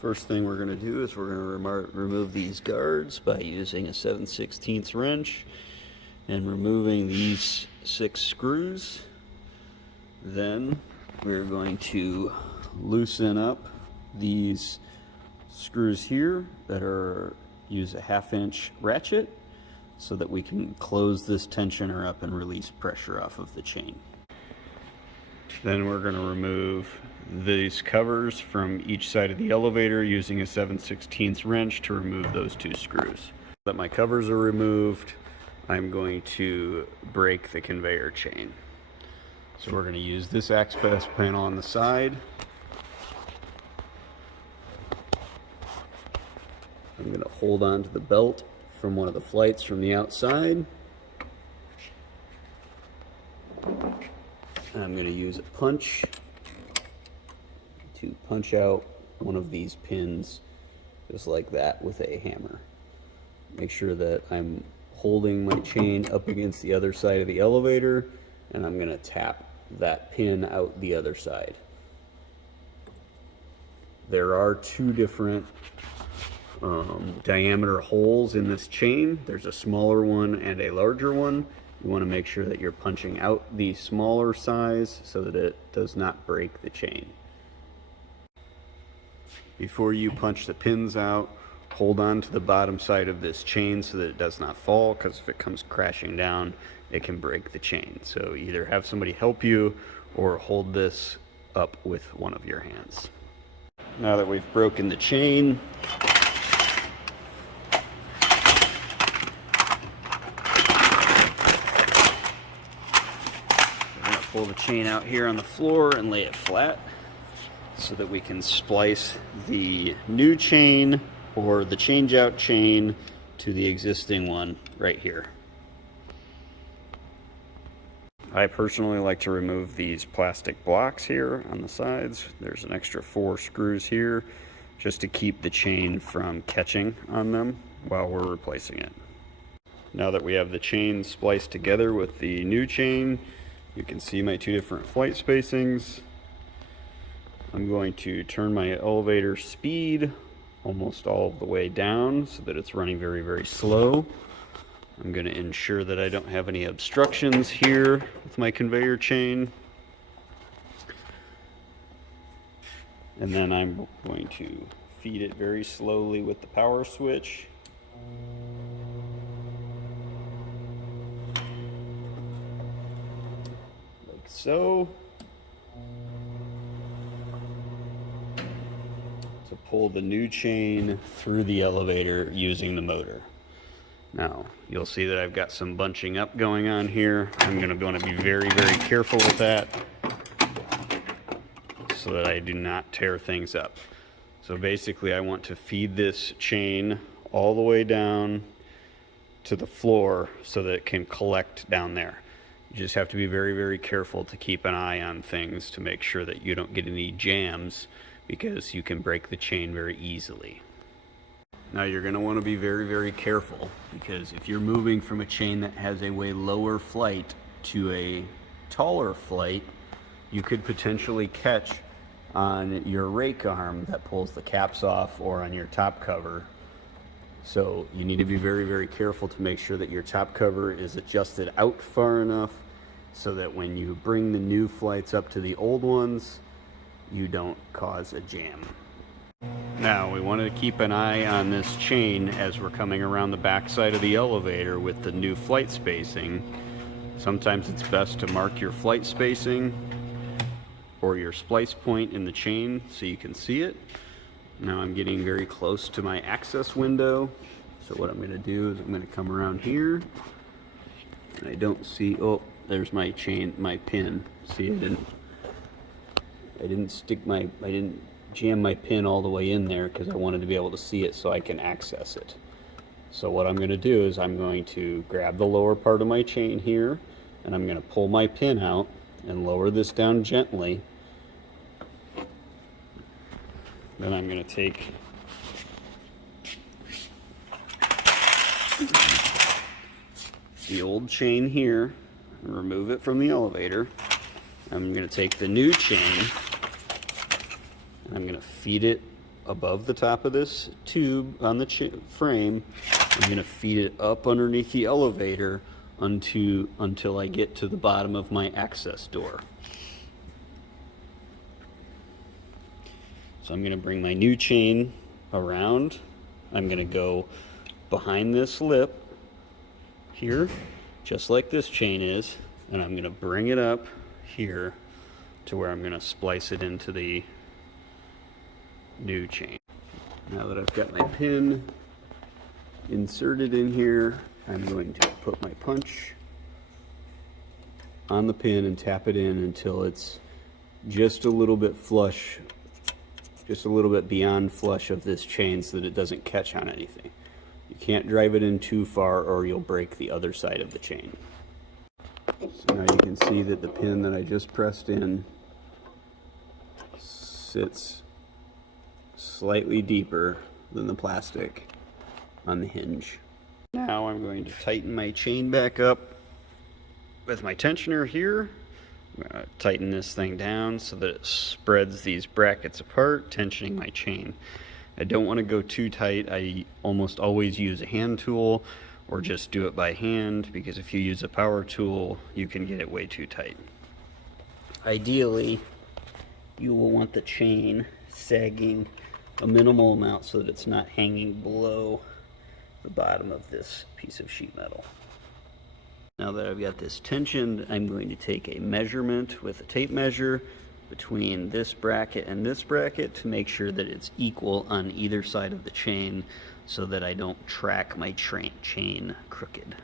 First thing we're going to do is we're going to remove these guards by using a 7/16 wrench and removing these 6 screws. Then we're going to loosen up these screws here that use a 1/2-inch ratchet so that we can close this tensioner up and release pressure off of the chain. Then we're going to remove these covers from each side of the elevator using a 7/16 wrench to remove those 2 screws. Now that my covers are removed, I'm going to break the conveyor chain. So we're going to use this access panel on the side. I'm going to hold on to the belt from one of the flights from the outside. And I'm going to use a punch to punch out one of these pins just like that with a hammer. Make sure that I'm holding my chain up against the other side of the elevator, and I'm going to tap that pin out the other side. There are 2 different diameter holes in this chain. There's a smaller one and a larger one. You want to make sure that you're punching out the smaller size so that it does not break the chain. Before you punch the pins out, hold on to the bottom side of this chain so that it does not fall, because if it comes crashing down, it can break the chain. So either have somebody help you or hold this up with one of your hands. Now that we've broken the chain, we're going to pull the chain out here on the floor and lay it flat so that we can splice the new chain or the change-out chain to the existing one right here. I personally like to remove these plastic blocks here on the sides. There's an extra 4 screws here just to keep the chain from catching on them while we're replacing it. Now that we have the chain spliced together with the new chain, you can see my 2 different flight spacings. I'm going to turn my elevator speed almost all the way down so that it's running very, very slow. I'm going to ensure that I don't have any obstructions here with my conveyor chain. And then I'm going to feed it very slowly with the power switch. Like so. To pull the new chain through the elevator using the motor. Now, you'll see that I've got some bunching up going on here. I'm going to want to be very, very careful with that so that I do not tear things up. So basically, I want to feed this chain all the way down to the floor so that it can collect down there. You just have to be very, very careful to keep an eye on things to make sure that you don't get any jams, because you can break the chain very easily. Now you're going to want to be very, very careful, because if you're moving from a chain that has a way lower flight to a taller flight, you could potentially catch on your rake arm that pulls the caps off or on your top cover. So you need to be very, very careful to make sure that your top cover is adjusted out far enough so that when you bring the new flights up to the old ones, you don't cause a jam. Now we want to keep an eye on this chain as we're coming around the back side of the elevator with the new flight spacing. Sometimes it's best to mark your flight spacing or your splice point in the chain so you can see it. Now I'm getting very close to my access window, so what I'm going to do is I'm going to come around here, and I don't see, oh, there's my chain, my pin. See, I didn't jam my pin all the way in there because I wanted to be able to see it so I can access it. So what I'm going to do is I'm going to grab the lower part of my chain here, and I'm going to pull my pin out and lower this down gently. Then I'm going to take the old chain here and remove it from the elevator. I'm going to take the new chain and I'm going to feed it above the top of this tube on the frame. I'm going to feed it up underneath the elevator until I get to the bottom of my access door. So I'm going to bring my new chain around. I'm going to go behind this lip here, just like this chain is, and I'm going to bring it up here to where I'm going to splice it into the new chain. Now that I've got my pin inserted in here, I'm going to put my punch on the pin and tap it in until it's just a little bit flush, just a little bit beyond flush of this chain so that it doesn't catch on anything. You can't drive it in too far or you'll break the other side of the chain. So now you can see that the pin that I just pressed in sits slightly deeper than the plastic on the hinge. Now I'm going to tighten my chain back up with my tensioner here. I'm going to tighten this thing down so that it spreads these brackets apart, tensioning my chain. I don't want to go too tight. I almost always use a hand tool or just do it by hand, because if you use a power tool, you can get it way too tight. Ideally, you will want the chain sagging a minimal amount so that it's not hanging below the bottom of this piece of sheet metal. Now that I've got this tensioned, I'm going to take a measurement with a tape measure between this bracket and this bracket to make sure that it's equal on either side of the chain so that I don't track my chain crooked.